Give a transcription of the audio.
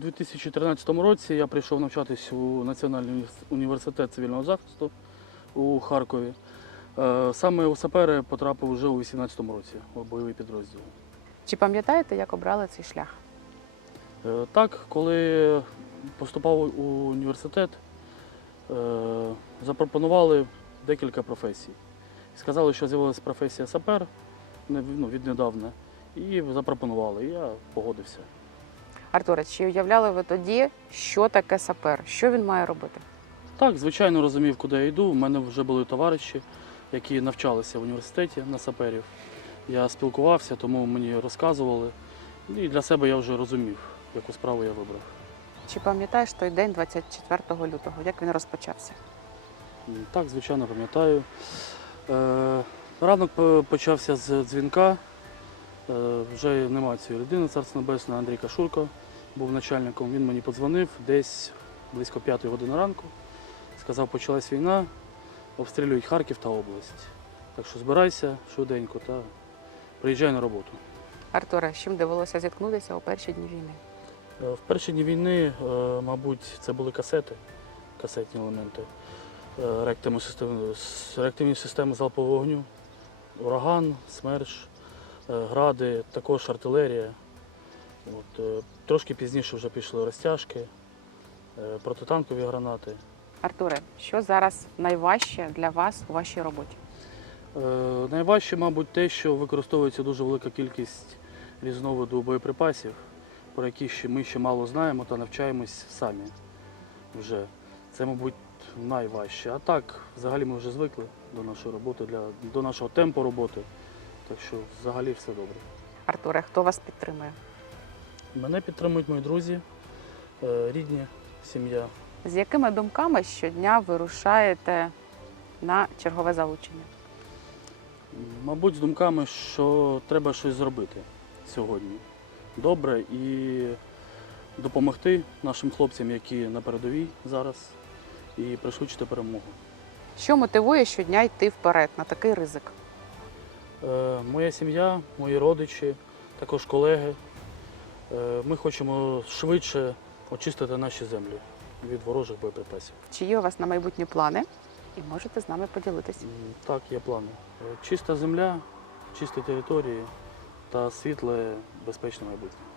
2013 році я прийшов навчатись у Національний університет цивільного захисту у Харкові. Е, Саме у сапери потрапив вже у 2018 році у бойовий підрозділ. Чи пам'ятаєте, як обрали цей шлях? Е, Так, коли поступав у університет, е, запропонували декілька професій. Сказали, що з'явилася професія сапер ну, віднедавна, і запропонували. І я погодився. Артуре, чи уявляли ви тоді, що таке сапер? Що він має робити? Так, звичайно, розумів, куди я йду. У мене вже були товариші, які навчалися в університеті на саперів. Я спілкувався, тому мені розказували. І для себе я вже розумів, яку справу я вибрав. Чи пам'ятаєш той день 24 лютого? Як він розпочався? Так, звичайно, пам'ятаю. Е, ранок почався з дзвінка. Е, вже немає цієї людини, царство небесне, Андрій Кашурко був начальником. Він мені подзвонив десь близько 5 години ранку. Сказав, почалась війна, обстрілюють Харків та область. Так що збирайся швиденько та приїжджай на роботу. Артуре, з чим довелося зіткнутися у перші дні війни? Е, В перші дні війни, е, мабуть, це були касети, касетні елементи, реактивні системи, залпового вогню, ураган, смерч, гради, також артилерія. От, е, трошки пізніше вже пішли розтяжки, е, протитанкові гранати. Артуре, що зараз найважче для вас у вашій роботі? Е, Найважче, мабуть, те, що використовується дуже велика кількість різновиду боєприпасів, про які ще ми ще мало знаємо та навчаємось самі вже. Це, мабуть, найважче. А так, взагалі ми вже звикли до нашої роботи, для, до нашого темпу роботи. Так що взагалі все добре. Артуре, хто вас підтримує? Мене підтримують мої друзі, е, рідні, сім'я. З якими думками щодня вирушаєте на чергове залучення? Мабуть, з думками, що треба щось зробити сьогодні. Добре і допомогти нашим хлопцям, які на передовій зараз, і пришвидшити перемогу. Що мотивує щодня йти вперед на такий ризик? Е, моя сім'я, мої родичі, також колеги. Е, ми хочемо швидше очистити наші землі від ворожих боєприпасів. Чи є у вас на майбутні плани? І можете з нами поділитися. Так, є плани. Е, Чиста земля, чисті території та світле, безпечне майбутнє.